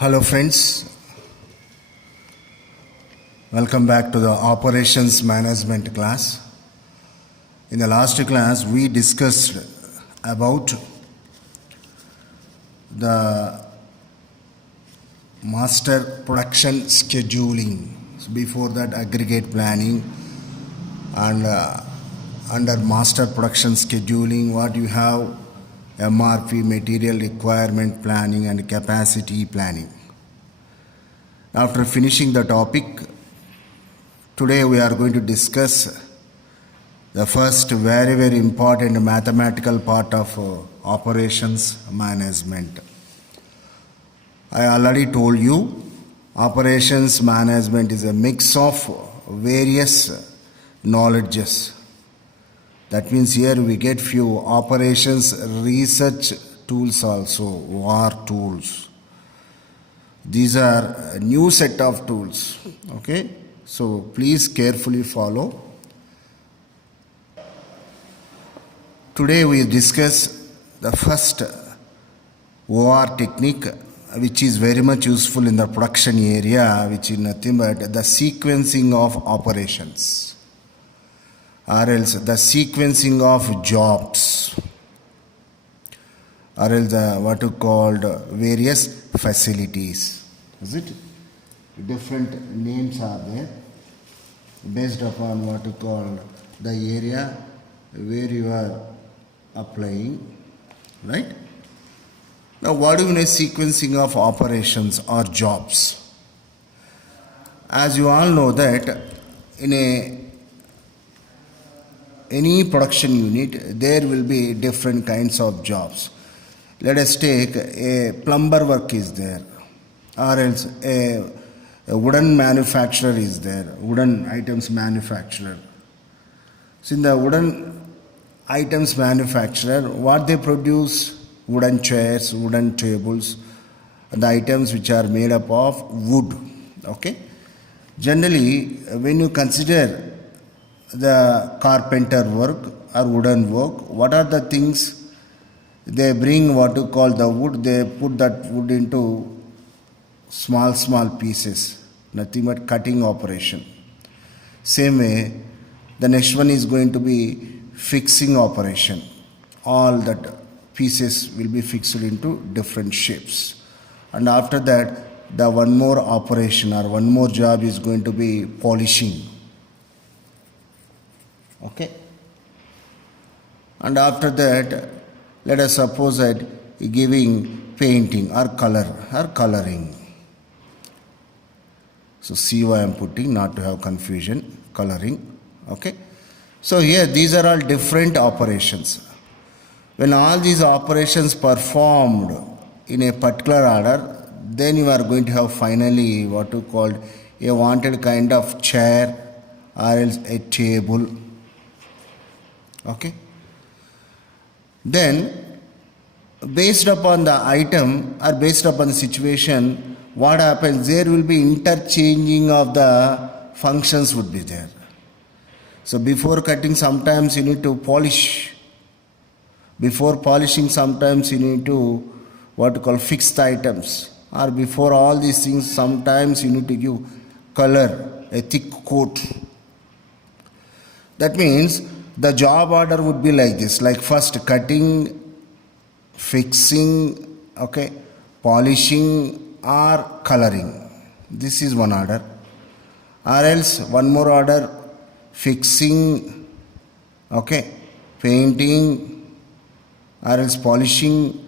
Hello friends, welcome back to the operations management class. In the last class we discussed about the master production scheduling. So before that, aggregate planning, and under master production scheduling what you have: MRP, material requirement planning, and capacity planning. After finishing the topic, today we are going to discuss the first very important mathematical part of operations management. I already told you operations management is a mix of various knowledges. That means here we get few operations research tools also, OR tools. These are a new set of tools. Okay, so please carefully follow. Today we discuss the first OR technique, which is very much useful in the production area, which is nothing but the sequencing of operations, or else the sequencing of jobs, or else what you called various facilities. Is it? Different names are there based upon what you call the area where you are applying, right? Now, what do you mean sequencing of operations or jobs? As you all know that in any production unit, there will be different kinds of jobs. Let us take a plumber work is there, or else a wooden manufacturer is there, wooden items manufacturer. So in the wooden items manufacturer, what they produce? Wooden chairs, wooden tables, the items which are made up of wood. Okay. Generally, when you consider the carpenter work or wooden work, what are the things? They bring what you call the wood, they put that wood into small pieces, nothing but cutting operation. Same way, the next one is going to be fixing operation. All that pieces will be fixed into different shapes. And after that, the one more operation or one more job is going to be polishing. Okay. And after that, let us suppose that giving painting or coloring. So see why I am putting, not to have confusion, coloring. Okay. So here these are all different operations. When all these operations performed in a particular order, then you are going to have finally what you called a wanted kind of chair or else a table. Okay. Then based upon the item or based upon the situation, what happens? There will be interchanging of the functions would be there. So before cutting, sometimes you need to polish. Before polishing, sometimes you need to what you call fix the items. Or before all these things, sometimes you need to give color, a thick coat. That means the job order would be like this, like first cutting, fixing, okay, polishing or coloring. This is one order. Or else one more order, fixing, okay, painting, or else polishing,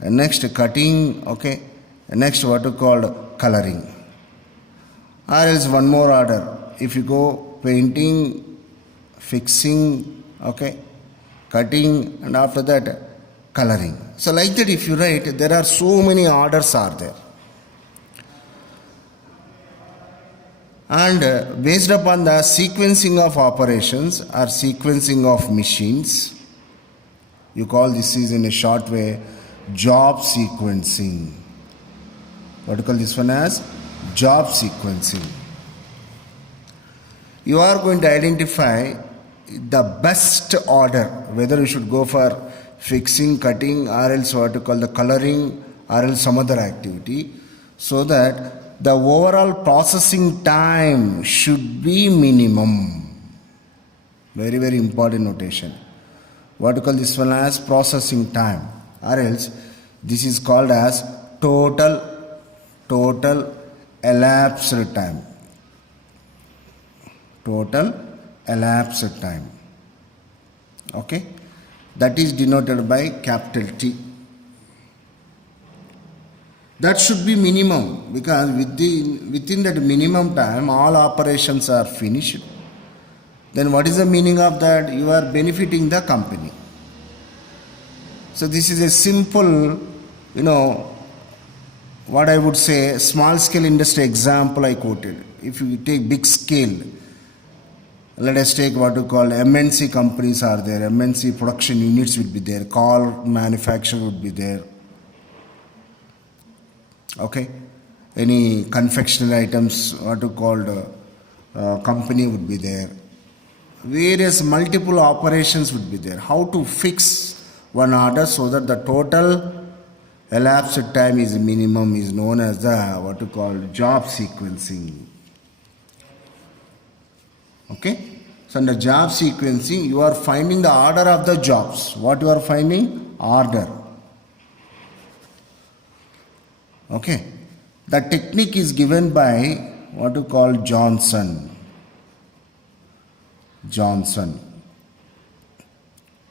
and next cutting, okay, and next what you call coloring. Or else one more order, if you go painting, fixing, okay, cutting, and after that coloring. So like that if you write, there are so many orders are there. And based upon the sequencing of operations or sequencing of machines, you call this is in a short way job sequencing. What do you call this one as? Job sequencing. You are going to identify the best order, whether you should go for fixing, cutting, or else what you call the coloring, or else some other activity. so that the overall processing time should be minimum. Very, very important notation. What you call this one as processing time, or else this is called as total elapsed time. Total elapsed time. Okay, that is denoted by capital T. That should be minimum, because within that minimum time all operations are finished. Then what is the meaning of that? You are benefiting the company. So this is a simple, what I would say, small scale industry example I quoted. If you take big scale, let us take what we call MNC companies are there, MNC production units would be there, car manufacturer would be there. Okay, any confectionery items, what you called company would be there. Various multiple operations would be there. How to fix one order so that the total elapsed time is minimum is known as the what you call job sequencing. Okay, so under job sequencing you are finding the order of the jobs. What you are finding? Order. Okay, the technique is given by what you call Johnson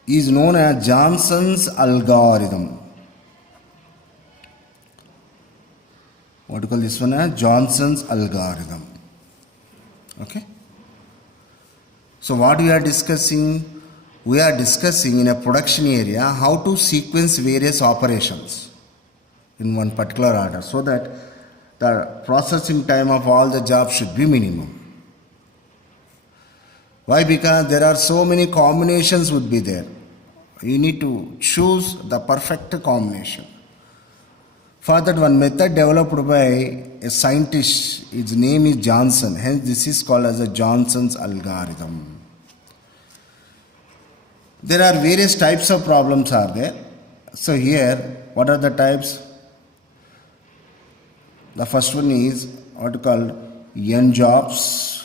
is known as Johnson's algorithm. What do you call this one as? Johnson's algorithm. Okay. So what we are discussing? We are discussing in a production area how to sequence various operations in one particular order so that the processing time of all the jobs should be minimum. Why? Because there are so many combinations would be there. You need to choose the perfect combination. For that, one method developed by a scientist, his name is Johnson, hence this is called as a Johnson's algorithm. There are various types of problems are there. So here, what are the types? The first one is what called N jobs,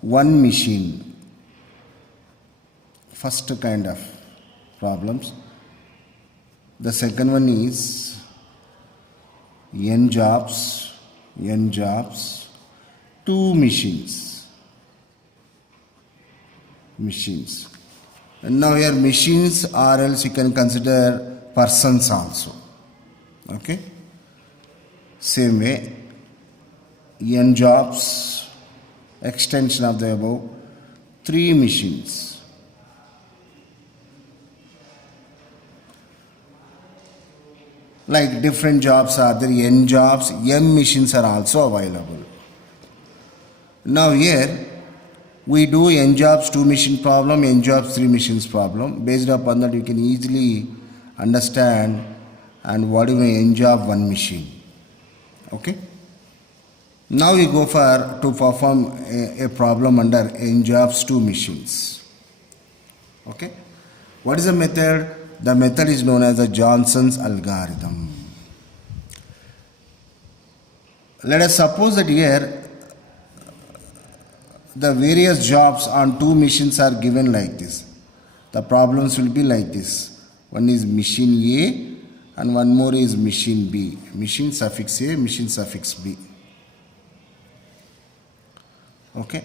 one machine. First kind of problems. The second one is N jobs, two machines. And now here machines, or else you can consider persons also. Okay. Same way, N jobs, extension of the above, three machines. Like different jobs are there, N jobs, M machines are also available. Now here we do N jobs 2 machine problem, N jobs 3 machines problem. Based upon that you can easily understand and what is N job 1 machine. Okay. Now we go for to perform a problem under N jobs 2 machines. Okay. What is the method? The method is known as the Johnson's algorithm. Let us suppose that here the various jobs on 2 machines are given like this. The problems will be like this. One is machine A and one more is machine B. Machine suffix A, machine suffix B. Okay.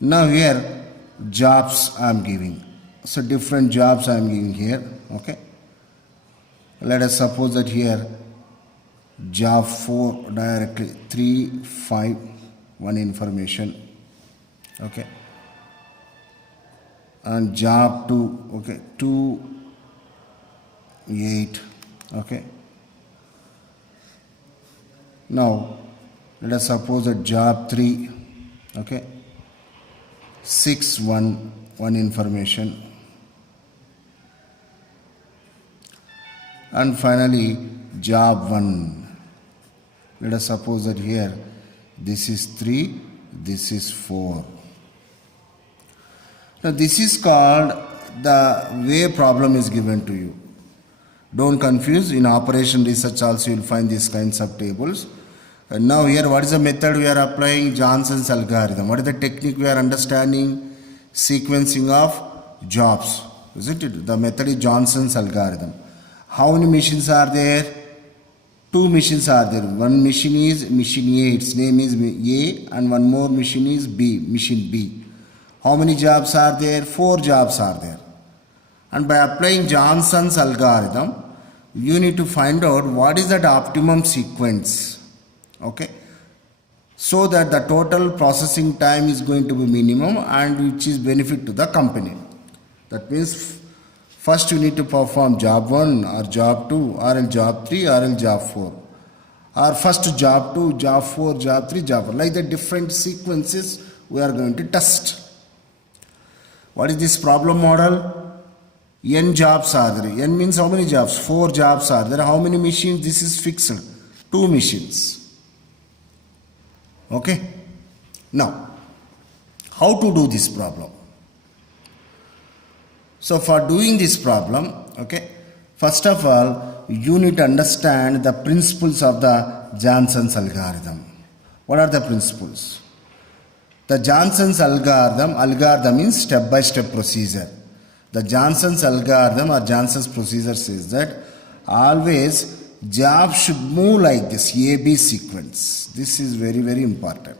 Now here jobs I am giving. So different jobs I am giving here. Okay. Let us suppose that here job 4 directly 3, 5, 1 information. Okay. And job 2, okay, 2, 8. Okay. Now let us suppose that job 3, okay, 6, 1, 1 information. And finally job 1. Let us suppose that here this is 3, this is 4. Now this is called the way problem is given to you. Don't confuse. In operation research also you will find these kinds of tables. And now here what is the method we are applying? Johnson's algorithm. What is the technique we are understanding? Sequencing of jobs. Isn't it? The method is Johnson's algorithm. How many machines are there? Two machines are there. One machine is machine A. Its name is A, and one more machine is B, machine B. How many jobs are there? 4 jobs are there. And by applying Johnson's algorithm, you need to find out what is that optimum sequence. Okay. So that the total processing time is going to be minimum and which is benefit to the company. That means first you need to perform job 1 or job 2 or else job 3 or else job 4. Or first job 2, job 4, job 3, job 4. Like the different sequences we are going to test. What is this problem model? N jobs are there. N means how many jobs? 4 jobs are there. How many machines? This is fixed. 2 machines. Okay. Now, how to do this problem? So for doing this problem, okay, first of all, you need to understand the principles of the Johnson's algorithm. What are the principles? The Johnson's algorithm means step-by-step procedure. The Johnson's algorithm or Johnson's procedure says that always jobs should move like this, A-B sequence. This is very, very important.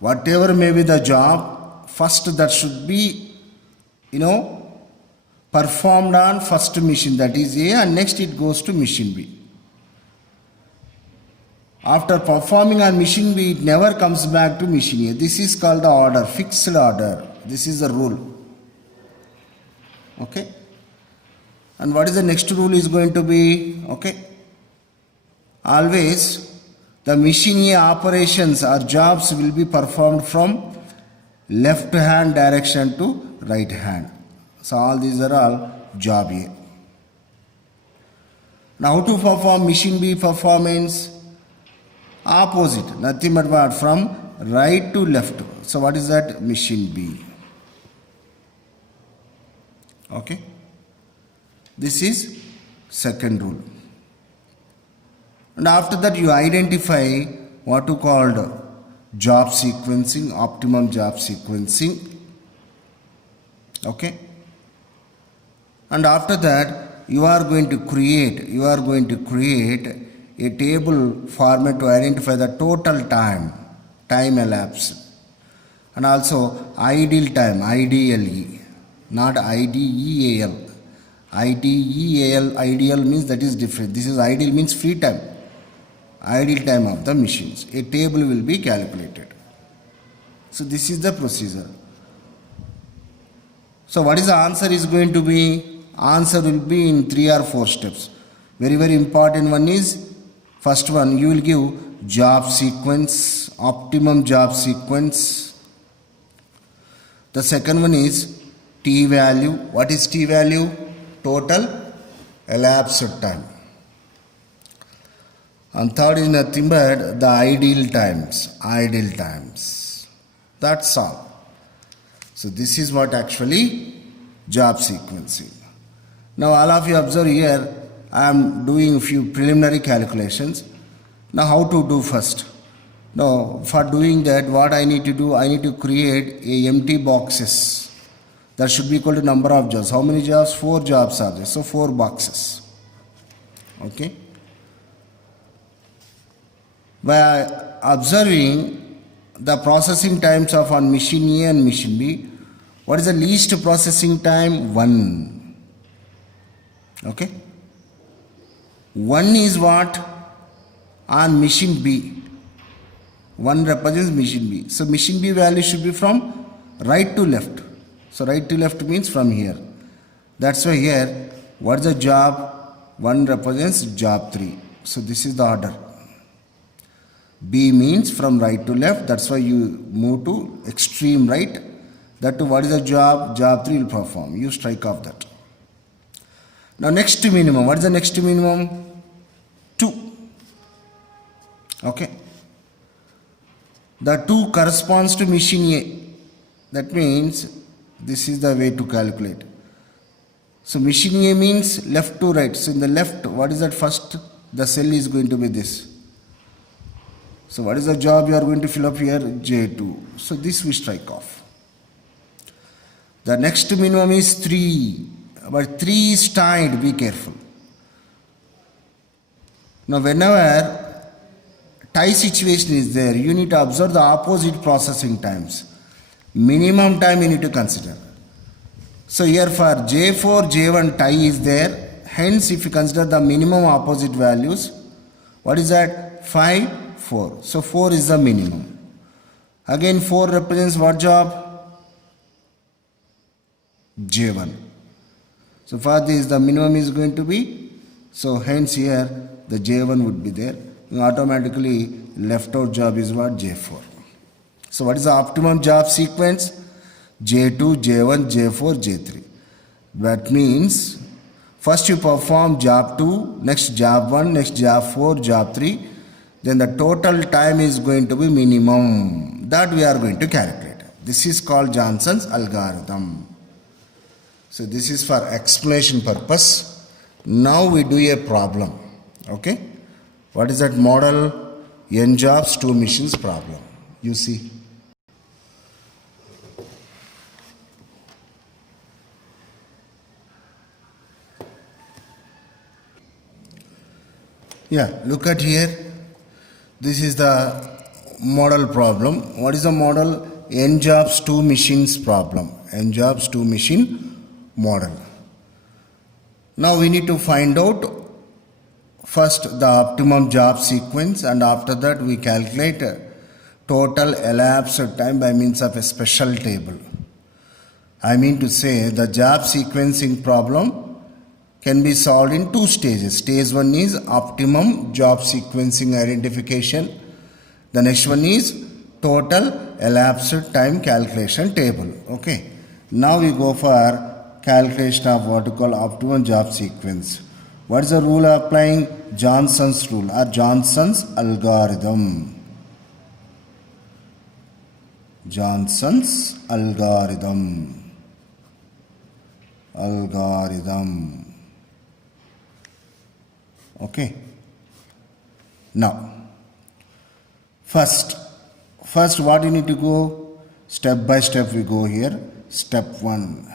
Whatever may be the job, first that should be, performed on first machine, that is A, and next it goes to machine B. After performing on machine B, it never comes back to machine A. This is called the order, fixed order. This is the rule. Okay. And what is the next rule is going to be? Okay. Always the machine A operations or jobs will be performed from left hand direction to right hand. So all these are all job A. Now how to perform machine B performance? Opposite, nothing but what? From right to left. So what is that? Machine B. Okay. This is second rule. And after that you identify what you called job sequencing, optimum job sequencing. Okay. And after that you are going to create a table format to identify the total time elapsed, and also ideal time, IDLE, not IDEAL. Ideal means that is different. This is ideal means free time, ideal time of the machines. A table will be calculated. So this is the procedure. So what is the answer is going to be? Answer will be in 3 or 4 steps. Very, very important one is, first one, you will give job sequence, optimum job sequence. The second one is T value. What is T value? Total elapsed time. And third is nothing but the ideal times. That's all. So this is what actually job sequencing. Now all of you observe here, I am doing a few preliminary calculations. Now how to do first? Now for doing that, what I need to do, I need to create a empty boxes. That should be equal to number of jobs. How many jobs? 4 jobs are there. So 4 boxes. Okay. By observing the processing times of on machine A and machine B, what is the least processing time? 1. Okay. 1 is what? On machine B. 1 represents machine B. So machine B value should be from right to left. So right to left means from here. That's why here, what is the job? 1 represents job 3. So this is the order. B means from right to left. That's why you move to extreme right. That to what is the job? Job 3 will perform. You strike off that. Now next to minimum. What is the next to minimum? 2. Okay. The 2 corresponds to machine A. That means this is the way to calculate. So machine A means left to right. So in the left, what is that first? The cell is going to be this. So what is the job you are going to fill up here? J2. So this we strike off. The next minimum is 3. But 3 is tied, be careful. Now whenever tie situation is there, you need to observe the opposite processing times. Minimum time you need to consider. So here for J4, J1 tie is there. Hence if you consider the minimum opposite values, what is that? 5, 4. So 4 is the minimum. Again 4 represents what job? J1. So for this the minimum is going to be, so hence here the J1 would be there. And automatically left out job is what? J4. So what is the optimum job sequence? J2, J1, J4, J3. That means first you perform job 2, next job 1, next job 4, job 3. Then the total time is going to be minimum. That we are going to calculate. This is called Johnson's algorithm. So this is for explanation purpose. Now we do a problem. Okay. What is that model? N jobs, 2 machines problem. You see. Yeah, look at here. This is the model problem. What is the model? N jobs 2 machines problem. N jobs 2 machine model. Now we need to find out first the optimum job sequence, and after that we calculate total elapsed time by means of a special table. I mean to say the job sequencing problem can be solved in 2 stages. Stage 1 is optimum job sequencing identification. The next one is total elapsed time calculation table. Okay. Now we go for calculation of what we call optimum job sequence. What is the rule applying? Johnson's rule or Johnson's algorithm. Johnson's algorithm. Okay. Now, first what you need to go? Step by step we go here. Step 1.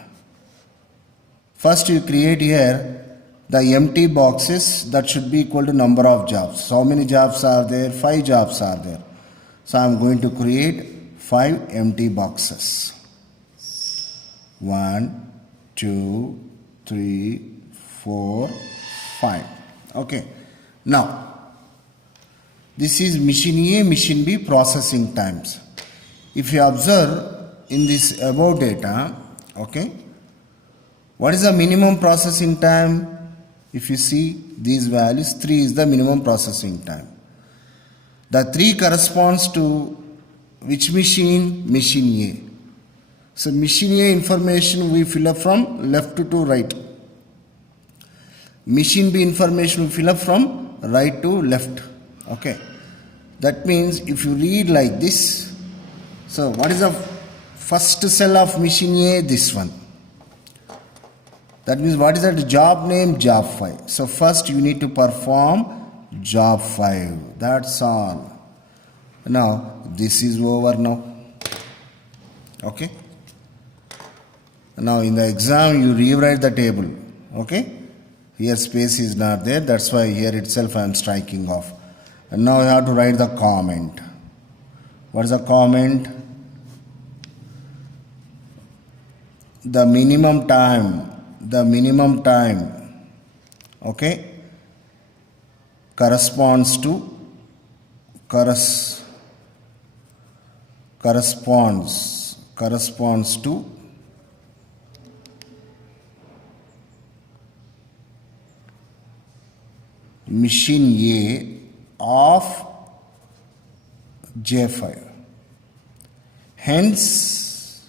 First you create here the empty boxes that should be equal to number of jobs. So how many jobs are there? 5 jobs are there. So I am going to create 5 empty boxes. 1, 2, 3, 4, 5. Okay. Now, this is machine A, machine B processing times. If you observe in this above data, okay, what is the minimum processing time? If you see these values, 3 is the minimum processing time. The 3 corresponds to which machine? Machine A. So machine A information we fill up from left to right. Machine B information we fill up from right to left. Okay. That means if you read like this, so what is the first cell of machine A? This one. That means what is that job name? Job 5. So first you need to perform job 5. That's all. Now this is over now. Okay. Now in the exam you rewrite the table. Okay. Here space is not there. That's why here itself I am striking off. And now you have to write the comment. What is the comment? The minimum time, okay, corresponds to machine A of J5. Hence,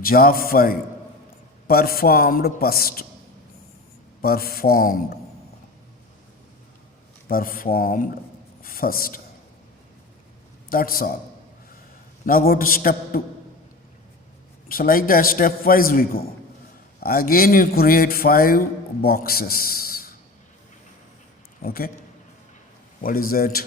job 5 performed first. Performed first. That's all. Now go to step 2. So like that, stepwise we go. Again you create 5 boxes. Okay, what is that?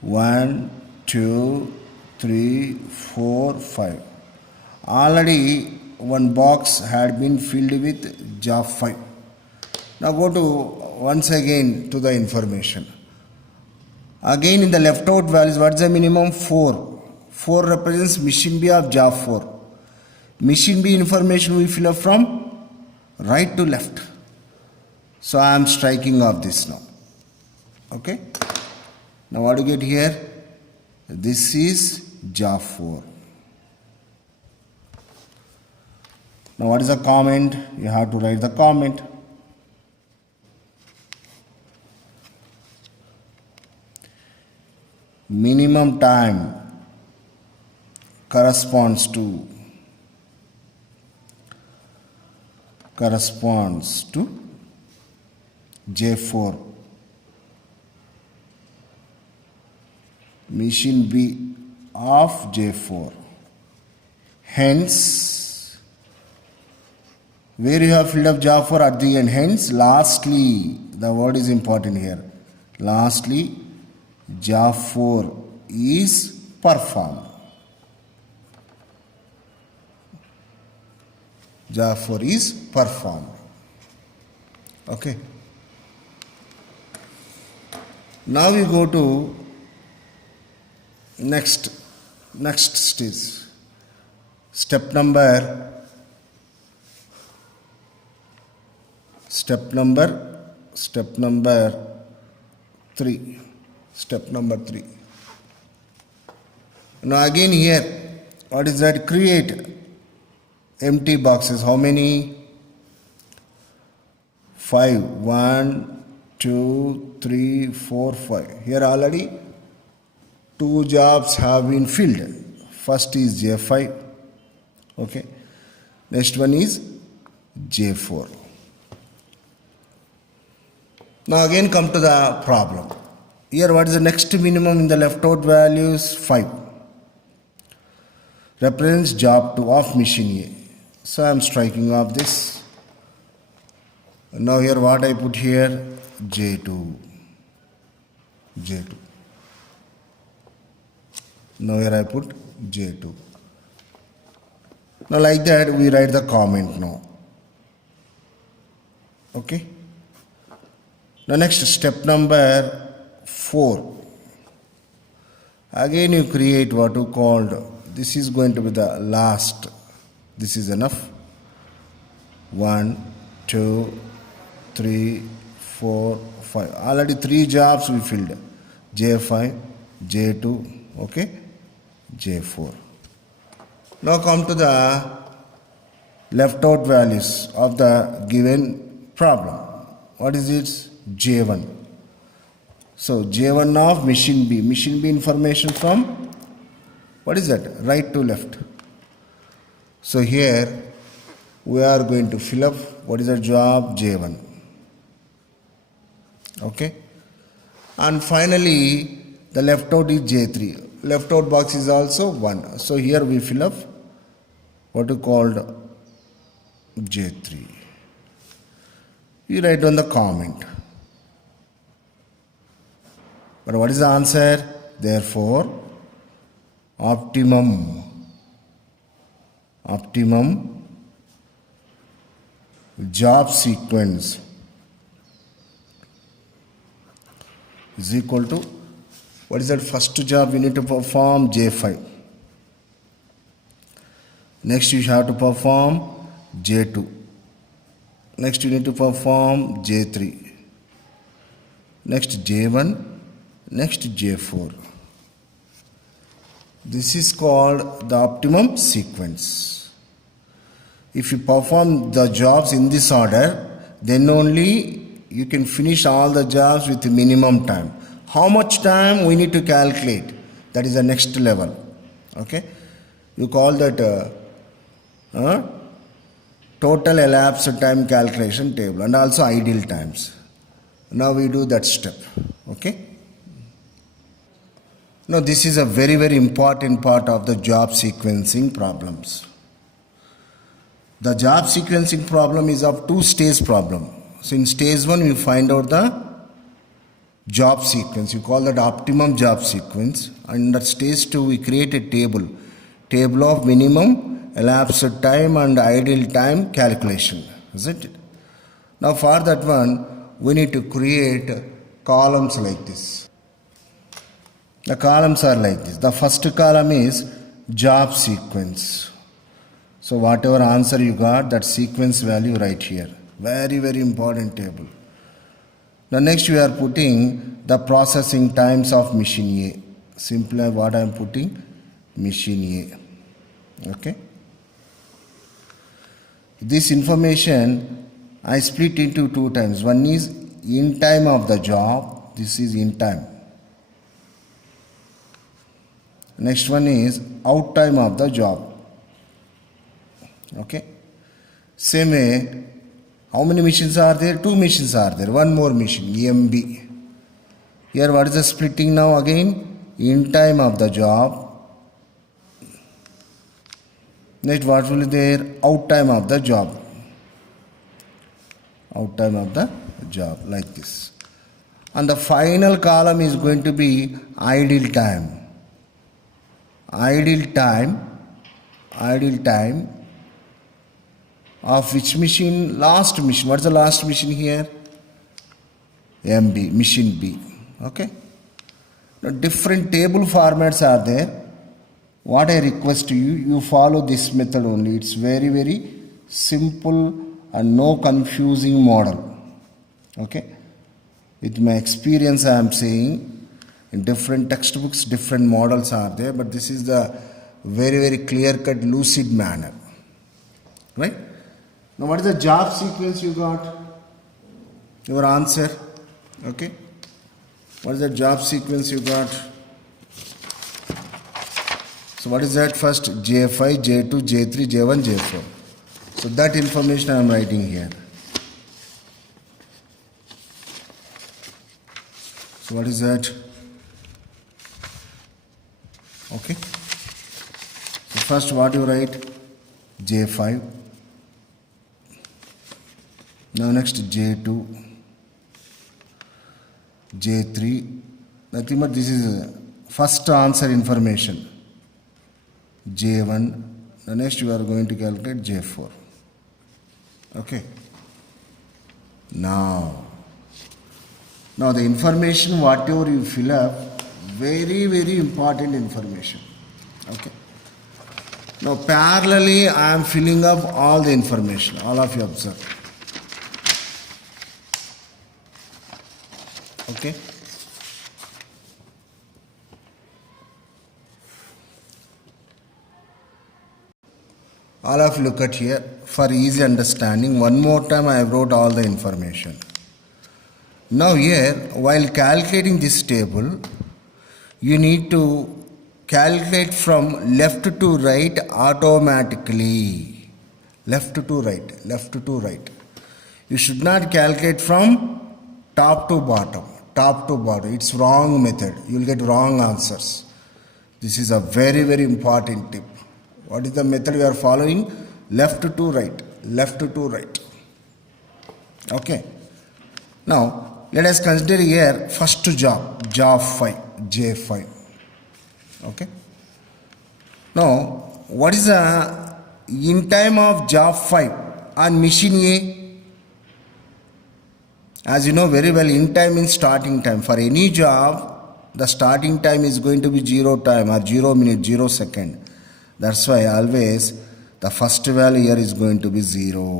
1, 2, 3, 4, 5. Already one box had been filled with job 5. Now go to once again to the information. Again in the left out values, what is the minimum? 4. 4 represents mission B of job 4. Mission B information we fill up from right to left. So I am striking off this now. Okay. Now what do you get here? This is job 4. Now what is the comment? You have to write the comment. Minimum time corresponds to J4. Mission B of J4. Hence, where you have filled up job 4 at the end. Hence, lastly, the word is important here. Lastly, job 4 is performed. Job 4 is performed. Okay. Now we go to next stage. Step number 3. Step number 3. Now again here, what is that? Create empty boxes. How many? 5. 1, 2, 3, 4, 5. Here already 2 jobs have been filled. First is J5. Okay. Next one is J4. Now again come to the problem. Here what is the next minimum in the left out values? 5. Represents job 2 of mission A. So I am striking off this. Now here what I put here? J2. Now here I put J2. Now like that we write the comment now. Okay. Now next step number 4. Again you create what you called, this is going to be the last. This is enough. 1, 2, 3, 4, 5. Already 3 jobs we filled. J5, J2, okay, J4. Now come to the left out values of the given problem. What is it? J1. So J1 of mission B. Mission B information from, what is that? Right to left. So here we are going to fill up what is the job? J1. Okay. And finally the left out is J3. Left out box is also 1. So here we fill up what is called J3. You write down the comment. But what is the answer? Therefore, optimum job sequence is equal to, what is that first job we need to perform? J5. Next you have to perform J2. Next you need to perform J3. Next J1. Next J4. This is called the optimum sequence. If you perform the jobs in this order, then only you can finish all the jobs with the minimum time. How much time we need to calculate? That is the next level. Okay. You call that total elapsed time calculation table and also ideal times. Now we do that step. Okay. Now this is a very important part of the job sequencing problems. The job sequencing problem is of two-stage problem. So in stage 1 we find out the job sequence. You call that optimum job sequence. Under stage 2 we create a table of minimum elapsed time and ideal time calculation, isn't it? Now for that one we need to create columns like this. The columns are like this. The first column is job sequence. So whatever answer you got, that sequence value right here. Very important table. The next we are putting the processing times of machine A. Simply what I am putting? Machine A. Okay. This information I split into two times. One is in time of the job. This is in time. Next one is out time of the job. Okay. Same way, how many machines are there? Two machines are there. One more machine, EMB. Here what is the splitting now again? In time of the job. Next what will be there? Out time of the job. Out time of the job, like this. And the final column is going to be idle time. Idle time of which machine? Last machine. What is the last machine here? MB, machine B. Okay. Now different table formats are there. What I request you, you follow this method only. It's very simple and no confusing model. Okay. With my experience I am saying, in different textbooks different models are there, but this is the very clear-cut lucid manner. Right? Now what is the job sequence you got? Your answer. Okay. What is the job sequence you got? So what is that? First J5, J2, J3, J1, J4. So that information I am writing here. So what is that? Okay. So first what you write? J5. Now next J2, J3. Nothing but this is first answer information. J1. The next you are going to calculate J4. Okay. Now the information whatever you fill up, very important information. Okay. Now parallelly I am filling up all the information. All of you observe. Okay. All of you look at here. For easy understanding, one more time I wrote all the information. Now here, while calculating this table, you need to calculate from left to right automatically. Left to right. You should not calculate from top to bottom. It's wrong method. You will get wrong answers. This is a very important tip. What is the method we are following? Left to right. Okay. Now let us consider here first job 5, J5. Okay. Now what is the in time of job 5 on machine A? As you know very well, in time means starting time. For any job, the starting time is going to be 0 time or 0 minute, 0 second. That's why always the first value here is going to be 0.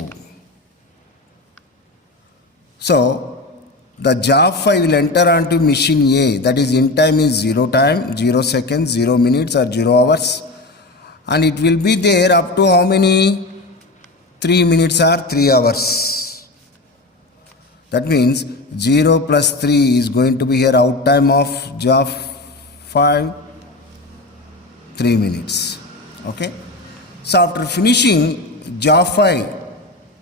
So the job 5 will enter onto machine A, that is in time is 0 time, 0 seconds, 0 minutes or 0 hours, and it will be there up to how many? 3 minutes or 3 hours. That means 0 plus 3 is going to be here out time of job 5, 3 minutes. Okay. So after finishing job 5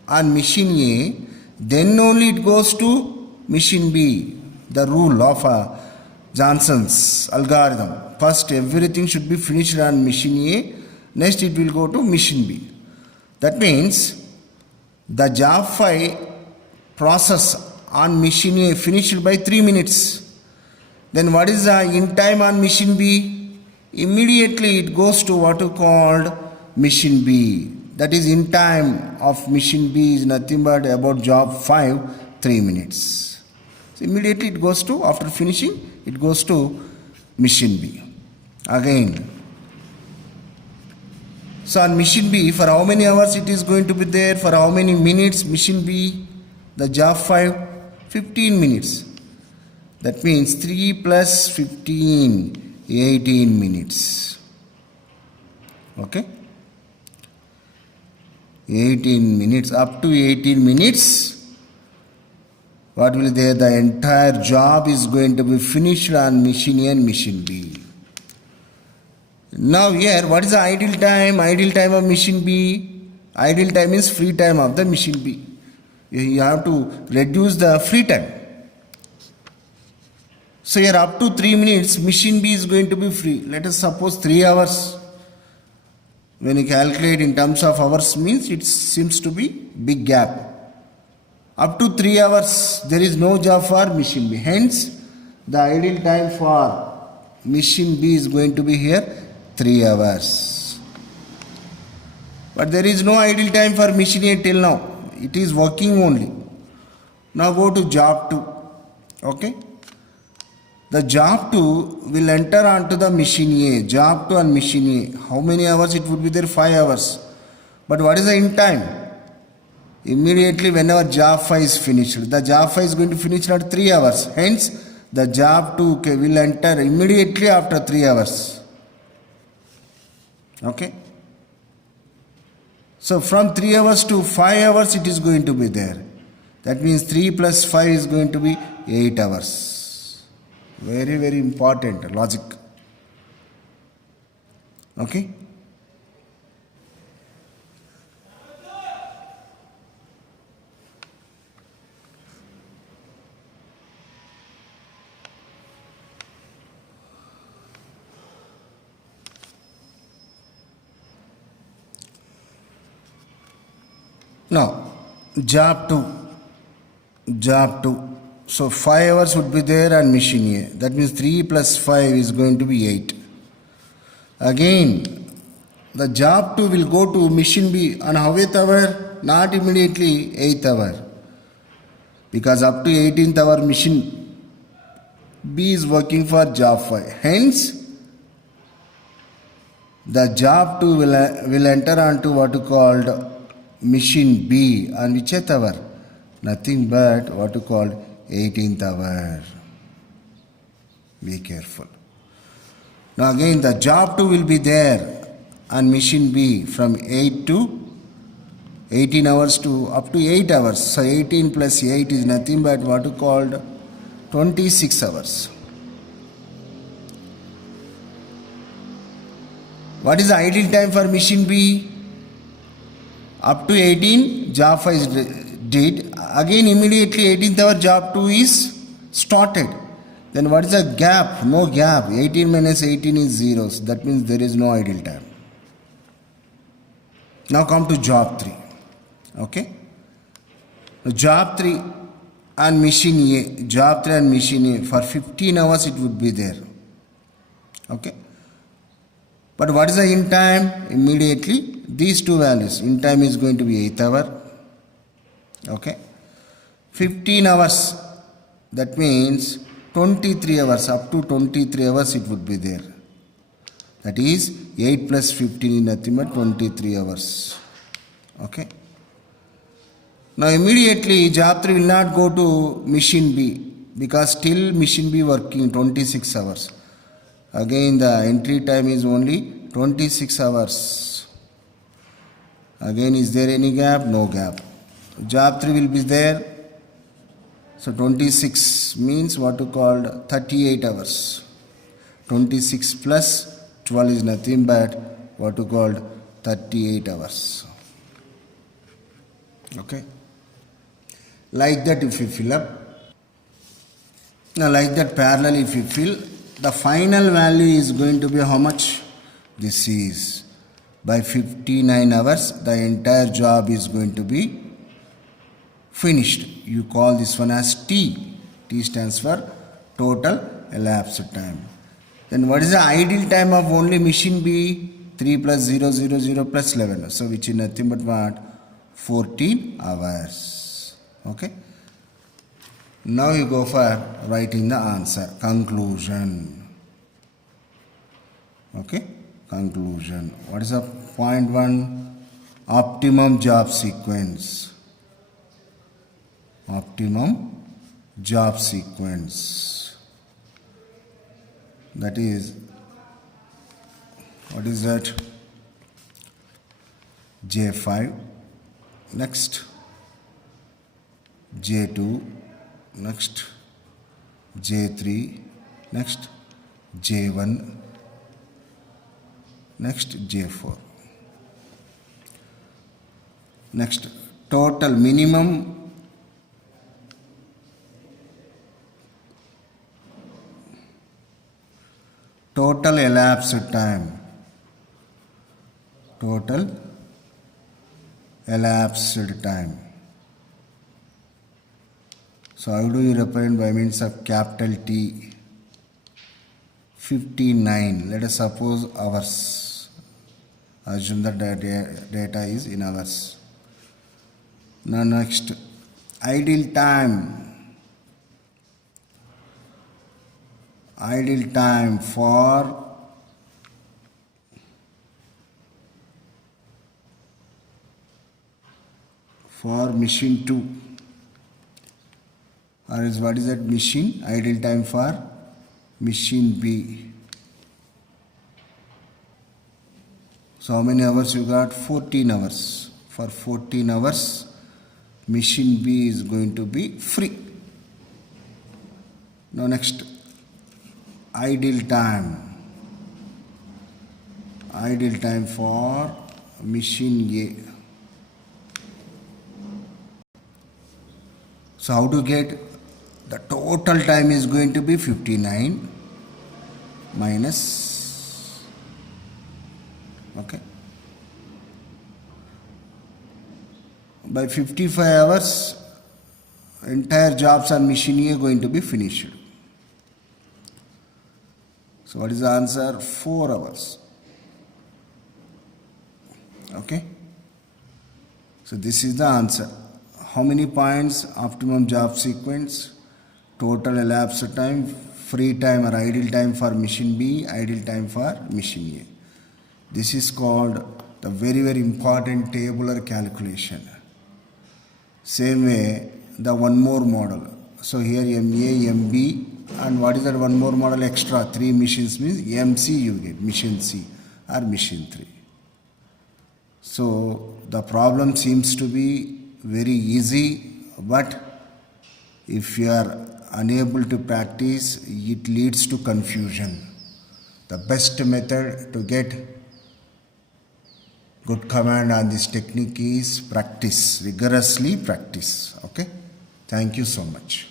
on machine A, then only it goes to machine B. The rule of Johnson's algorithm. First, everything should be finished on machine A. Next, it will go to machine B. That means the job 5 process on machine A finished by 3 minutes. Then what is the in time on machine B? Immediately it goes to what you called machine B. That is in time of machine B is nothing but about job 5, 3 minutes. So immediately it goes to, after finishing, it goes to machine B. Again. So on machine B, for how many hours it is going to be there? For how many minutes machine B? The job 5, 15 minutes. That means 3 plus 15, 18 minutes. Okay? 18 minutes, up to 18 minutes. What will there? The entire job is going to be finished on machine A and machine B. Now here, what is the idle time? Idle time of machine B. Idle time is free time of the machine B. You have to reduce the free time. So here up to 3 minutes, machine B is going to be free. Let us suppose 3 hours. When you calculate in terms of hours means it seems to be big gap. Up to 3 hours, there is no job for machine B. Hence, the idle time for machine B is going to be here 3 hours. But there is no idle time for machine A till now. It is working only. Now go to job 2. Okay. The job 2 will enter onto the machine A. Job 2 and machine A. How many hours it would be there? 5 hours. But what is the in time? Immediately whenever job 5 is finished. The job 5 is going to finish at 3 hours. Hence, the job 2 will enter immediately after 3 hours. Okay. So from 3 hours to 5 hours it is going to be there. That means 3 plus 5 is going to be 8 hours. Very, very important logic. Okay. Now, job 2. So 5 hours would be there on machine A. That means 3 plus 5 is going to be 8. Again, the job 2 will go to machine B on howth hour? Not immediately 8th hour. Because up to 18th hour machine B is working for job 5. Hence, the job 2 will enter onto what you called machine B on which hour? Nothing but what you called 18th hour. Be careful. Now again the job 2 will be there on machine B from 8 to 18 hours to up to 8 hours. So 18 plus 8 is nothing but what you called 26 hours. What is the idle time for machine B? Up to 18 job 5 is did. Again immediately 18th hour job 2 is started. Then what is the gap? No gap. 18 minus 18 is zeros. That means there is no idle time. Now come to job 3. Okay. Job 3 and machine A. Job 3 and machine A. For 15 hours it would be there. Okay. But what is the in time? Immediately these two values. In time is going to be 8th hour. Okay. 15 hours. That means 23 hours. Up to 23 hours it would be there. That is 8 plus 15 is nothing but 23 hours. Okay. Now immediately job 3 will not go to machine B because still machine B working 26 hours. Again the entry time is only 26 hours. Again is there any gap? No gap. Job 3 will be there. So 26 means what you called 38 hours. 26 plus 12 is nothing but what you called 38 hours. Okay. Like that if you fill up. Now like that parallel if you fill, the final value is going to be how much? This is by 59 hours the entire job is going to be finished. You call this one as T. T stands for total elapsed time. Then what is the ideal time of only machine B? 3 plus 0, 0, 0 plus 11. So which is nothing but what? 14 hours. Okay. Now you go for writing the answer. Conclusion. Okay. Conclusion. What is the point 1? Optimum job sequence. Optimum job sequence. That is, what is that? J5. Next. J2. Next J3, next J1, next J4. Next total minimum total elapsed time. Total elapsed time. So how do you represent by means of capital T? 59. Let us suppose hours. Assume that data is in hours. Now next, ideal time. Ideal time for machine 2. Or is what is that machine? Ideal time for machine B. So how many hours you got? 14 hours. For 14 hours, machine B is going to be free. Now next, ideal time. Ideal time for machine A. So how to get the total time is going to be 59 minus, okay, by 55 hours entire jobs on machine A going to be finished. So what is the answer? 4 hours. Okay. So this is the answer. How many points? Optimum job sequence, total elapsed time, free time or idle time for machine B, idle time for machine A. This is called the very important tabular calculation. Same way, the one more model. So here MA, MB, and what is that one more model extra? 3 machines means MC you get, machine C or machine 3. So the problem seems to be very easy, but if you are unable to practice, it leads to confusion. The best method to get good command on this technique is practice, rigorously practice. Okay, thank you so much.